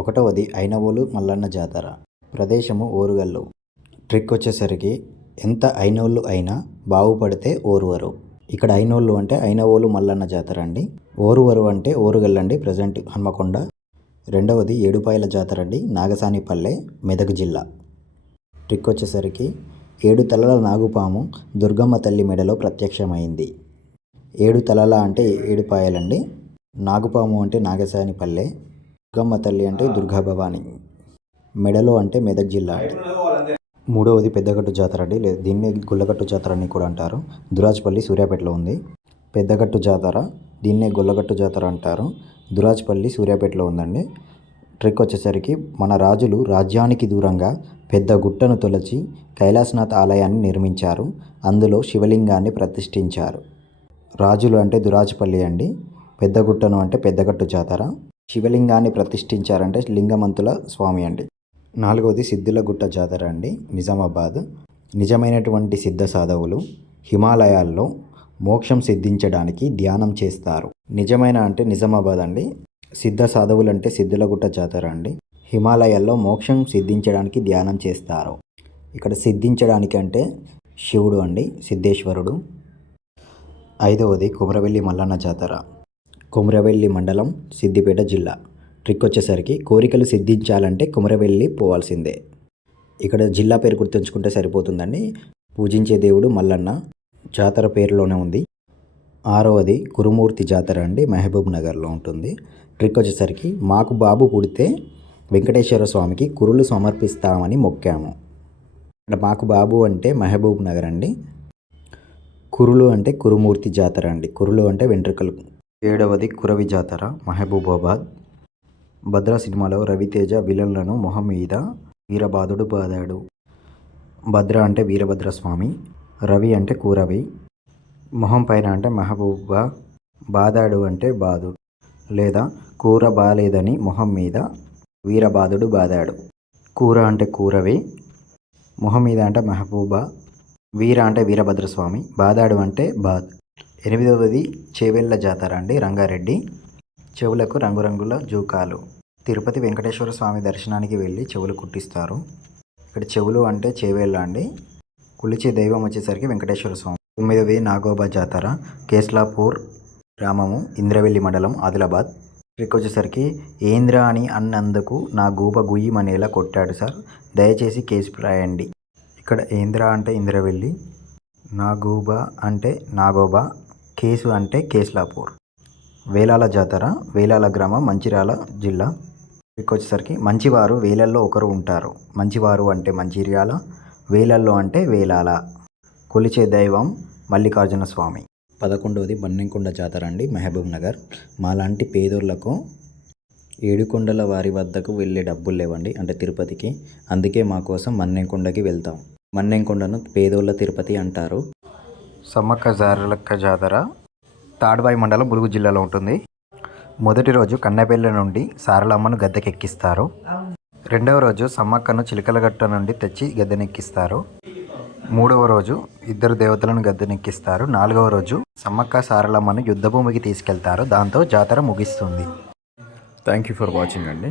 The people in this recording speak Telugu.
ఒకటవది ఐనవోలు మల్లన్న జాతర. ప్రదేశము ఓరుగల్లు. ట్రిక్ వచ్చేసరికి ఎంత ఐనోళ్ళు అయినా బాగుపడితే ఓరువరు. ఇక్కడ ఐనోళ్ళు అంటే ఐనవోలు మల్లన్న జాతర అండి. ఓరువరు అంటే ఓరుగల్లు అండి, ప్రజెంట్ హన్మకొండ. రెండవది ఏడుపాయల జాతర అండి, నాగసానిపల్లె, మెదక్ జిల్లా. ట్రిక్ వచ్చేసరికి 7 తలల నాగుపాము దుర్గమ్మ తల్లి మెడలో ప్రత్యక్షమైంది. 7 తలల అంటే ఏడుపాయలండి, నాగుపాము అంటే నాగసానిపల్లె, దుర్గమ్మ తల్లి అంటే దుర్గాభవాని, మెడలో అంటే మెదక్ జిల్లా అండి. మూడవది పెద్దగట్టు జాతర అండి, దీన్ని గొల్లగట్టు జాతర అని కూడా అంటారు. దురాజ్పల్లి సూర్యాపేటలో ఉంది. పెద్దగట్టు జాతర, దీన్నే గొల్లగట్టు జాతర అంటారు. దురాజ్పల్లి సూర్యాపేటలో ఉందండి. ట్రిక్ వచ్చేసరికి మన రాజులు రాజ్యానికి దూరంగా పెద్ద గుట్టను తొలచి కైలాసనాథ్ ఆలయాన్ని నిర్మించారు. అందులో శివలింగాన్ని ప్రతిష్ఠించారు. రాజులు అంటే దురాజ్పల్లి అండి, పెద్దగుట్టను అంటే పెద్దగట్టు జాతర, శివలింగాన్ని ప్రతిష్ఠించారంటే లింగమంతుల స్వామి అండి. నాలుగవది సిద్ధులగుట్ట జాతర అండి, నిజామాబాద్. నిజమైనటువంటి సిద్ధ సాధవులు హిమాలయాల్లో మోక్షం సిద్ధించడానికి ధ్యానం చేస్తారు. నిజమైన అంటే నిజామాబాద్ అండి, సిద్ధ సాధవులు అంటే సిద్ధులగుట్ట జాతర అండి. హిమాలయాల్లో మోక్షం సిద్ధించడానికి ధ్యానం చేస్తారు. ఇక్కడ సిద్ధించడానికి అంటే శివుడు అండి, సిద్ధేశ్వరుడు. ఐదవది కొమరవెల్లి మల్లన్న జాతర, కొమరవెల్లి మండలం, సిద్దిపేట జిల్లా. ట్రిక్ వచ్చేసరికి కోరికలు సిద్ధించాలంటే కొమరవెల్లి పోవాల్సిందే. ఇక్కడ జిల్లా పేరు గుర్తుంచుకుంటే సరిపోతుందండి. పూజించే దేవుడు మల్లన్న, జాతర పేరులోనే ఉంది. ఆరవది కురుమూర్తి జాతర అండి, మహబూబ్ నగర్లో ఉంటుంది. ట్రిక్ వచ్చేసరికి మాకు బాబు పుడితే వెంకటేశ్వర స్వామికి కురులు సమర్పిస్తామని మొక్కాము. ఇక్కడ మాకు బాబు అంటే మహబూబ్ నగర్ అండి, కురులు అంటే కురుమూర్తి జాతర అండి, కురులు అంటే వెంట్రుకలు. ఏడవది కురవి జాతర, మహబూబాబాద్. భద్ర సినిమాలో రవితేజ విలన్లను మొహం మీద వీరబాదుడు బాదాడు. భద్ర అంటే వీరభద్ర స్వామి, రవి అంటే కూరవి, మొహం పైన అంటే మహబూబా, బాదాడు అంటే బాదు లేదా కూర బాలేదని మొహం మీద వీరబాదుడు బాదాడు. కూర అంటే కూరవి, మొహం మీద అంటే మహబూబా, వీర అంటే వీరభద్రస్వామి, బాదాడు అంటే బాద్. ఎనిమిదవది చేవెళ్ళ జాతర అండి, రంగారెడ్డి. చెవులకు రంగురంగుల జూకాలు. తిరుపతి వెంకటేశ్వర స్వామి దర్శనానికి వెళ్ళి చెవులు కుట్టిస్తారు. ఇక్కడ చెవులు అంటే చేవేళ్ళ అండి, కొలిచే దైవం వచ్చేసరికి వెంకటేశ్వర స్వామి. 9వది నాగోబా జాతర, కేస్లాపూర్ గ్రామము, ఇంద్రవెల్లి మండలం, ఆదిలాబాద్. ట్రిక్ వచ్చేసరికి ఏంద్ర అని అన్నందుకు నా గూబ గుయ్యమనేలా కొట్టాడు సార్, దయచేసి కేసు రాయండి. ఇక్కడ ఏంద్ర అంటే ఇంద్రవెల్లి, నాగూబ అంటే నాగోబా, కేసు అంటే కేస్లాపూర్. వేలాల జాతర, వేలాల గ్రామం, మంచిర్యాల జిల్లా. ట్రిక్ వచ్చేసరికి మంచివారు వేలల్లో ఒకరు ఉంటారు. మంచివారు అంటే మంచిర్యాల, వేలల్లో అంటే వేలాల. కొలిచే దైవం మల్లికార్జున స్వామి. 11వది బన్నెంకొండ జాతర అండి, మహబూబ్ నగర్. మాలాంటి పేదోళ్లకు ఏడుకొండల వారి వద్దకు వెళ్ళే డబ్బులు లేవండి, అంటే తిరుపతికి. అందుకే మా కోసం మన్నెంకొండకి వెళ్తాం. మన్నెంకొండను పేదోళ్ళ తిరుపతి అంటారు. సమ్మక్క సారలక్క జాతర, తాడ్వాయి మండలం, ములుగు జిల్లాలో ఉంటుంది. మొదటి రోజు కన్నెపల్లి నుండి సారలమ్మను గద్దెకెక్కిస్తారు. రెండవ రోజు సమ్మక్కను చిలకలగట్ట నుండి తెచ్చి గద్దెనెక్కిస్తారు. మూడవ రోజు ఇద్దరు దేవతలను గద్దెనెక్కిస్తారు. 4వ రోజు సమ్మక్క సారలమ్మను యుద్ధభూమికి తీసుకెళ్తారు. దాంతో జాతర ముగిస్తుంది. థ్యాంక్ యూ ఫర్ వాచింగ్ అండి.